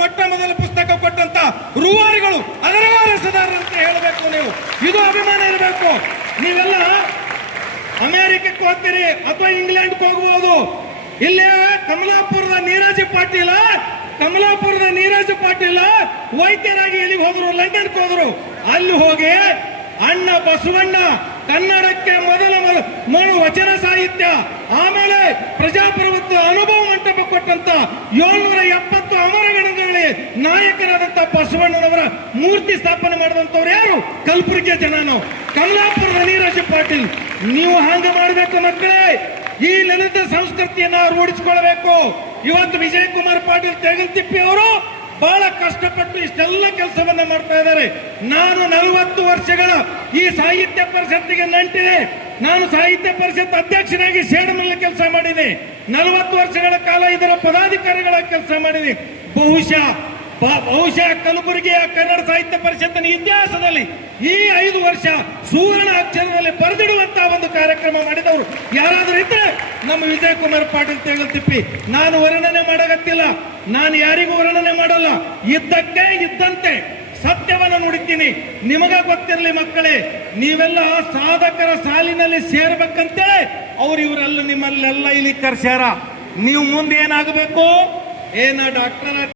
ಮೊಟ್ಟ ಮೊದಲ ಪುಸ್ತಕ ಕೊಟ್ಟಂತ ರೂವಾರಿಗಳು ಅದರ ವಾರಸುದಾರರು ಅಂತ ಹೇಳಬೇಕು ನೀವು. ಇದು ಅಭಿಮಾನ ಇರಬೇಕು. ನೀವೆಲ್ಲ ಅಮೆರಿಕಕ್ಕೆ ಹೋಗ್ತೀರಿ ಅಥವಾ ಇಂಗ್ಲೆಂಡ್ಗೆ ಹೋಗಬಹುದು. ಇಲ್ಲೇ ಕಮಲಾಪುರದ ನೀರಜ್ ಪಾಟೀಲ ವೈದ್ಯರಾಗಿ ಎಲ್ಲಿಗೆ ಹೋದ್ರು? ಲಂಡನ್ಗೆ ಹೋದ್ರು. ಅಲ್ಲಿ ಹೋಗಿ ಅಣ್ಣ ಬಸವಣ್ಣ ಕನ್ನಡಕ್ಕೆ ಮೊದಲ ವಚನ ಸಾಹಿತ್ಯ, ಆಮೇಲೆ ಪ್ರಜಾಪ್ರಭುತ್ವ ಅನುಭವ ಮಂಟಪ ಕೊಟ್ಟಂತ 770 ಅಮರಗಣಗಳಲ್ಲಿ ನಾಯಕರಾದಂತ ಬಸವಣ್ಣನವರ ಮೂರ್ತಿ ಸ್ಥಾಪನೆ ಮಾಡಿದಂತವ್ರು ಯಾರು? ಕಲಬುರಗಿಯ ಜನನು, ಕಮಲಾಪುರದ ನೀರಜ್ ಪಾಟೀಲ್. ನೀವು ಹಾಗೆ ಮಾಡಬೇಕು ಮಕ್ಕಳೇ. ಈ ಲಲಿತ ಸಂಸ್ಕೃತಿಯನ್ನ ರೂಢಿಸಿಕೊಳ್ಳಬೇಕು. ಇವತ್ತು ವಿಜಯ್ ಕುಮಾರ್ ಪಾಟೀಲ್ ತೆಗಲ್ತಿಪ್ಪಿ ಅವರು ಬಹಳ ಕಷ್ಟಪಟ್ಟು ಇಷ್ಟೆಲ್ಲ ಕೆಲಸವನ್ನ ಮಾಡ್ತಾ ಇದ್ದಾರೆ. ನಾನು 40 ವರ್ಷಗಳ ಈ ಸಾಹಿತ್ಯ ಪರಿಷತ್ತಿಗೆ ನಂಟಿದೆ. ನಾನು ಸಾಹಿತ್ಯ ಪರಿಷತ್ ಅಧ್ಯಕ್ಷನಾಗಿ ಸೇಡನಲ್ಲಿ ಕೆಲಸ ಮಾಡಿದೆ. 40 ವರ್ಷಗಳ ಕಾಲ ಇದರ ಪದಾಧಿಕಾರಿಗಳ ಕೆಲಸ ಮಾಡಿದೆ. ಬಹುಶಃ ಕಲಬುರಗಿಯ ಕನ್ನಡ ಸಾಹಿತ್ಯ ಪರಿಷತ್ತಿನ ಇತಿಹಾಸದಲ್ಲಿ ಈ 5 ವರ್ಷ ಸುವರ್ಣ ಅಕ್ಷರದಲ್ಲಿ ಬರೆದಿಡುವಂತಹ ಒಂದು ಕಾರ್ಯಕ್ರಮ ಮಾಡಿದವರು ಯಾರಾದರೂ ಇದ್ರೆ ನಮ್ಮ ವಿಜಯ್ ಕುಮಾರ್ ಪಾಟೀಲ್ ತೆಗಲ್ತಿಪ್ಪಿ. ನಾನು ವರ್ಣನೆ ಮಾಡಗತ್ತಿಲ್ಲ, ನಾನು ಯಾರಿಗೂ ವರ್ಣನೆ ಮಾಡಲ್ಲ. ಇದ್ದಕ್ಕೆ ಇದ್ದಂತೆ ಸತ್ಯವನ್ನು ನುಡಿತೀನಿ. ನಿಮಗ ಗೊತ್ತಿರಲಿ ಮಕ್ಕಳೇ, ನೀವೆಲ್ಲ ಸಾಧಕರ ಸಾಲಿನಲ್ಲಿ ಸೇರ್ಬೇಕಂತೆ ಅವ್ರು ಇವರೆಲ್ಲ ನಿಮ್ಮಲ್ಲೆಲ್ಲ ಇಲ್ಲಿ ಕರ್ಸ್ಯಾರ. ನೀವು ಮುಂದೆ ಏನಾಗಬೇಕು? ಡಾಕ್ಟರ್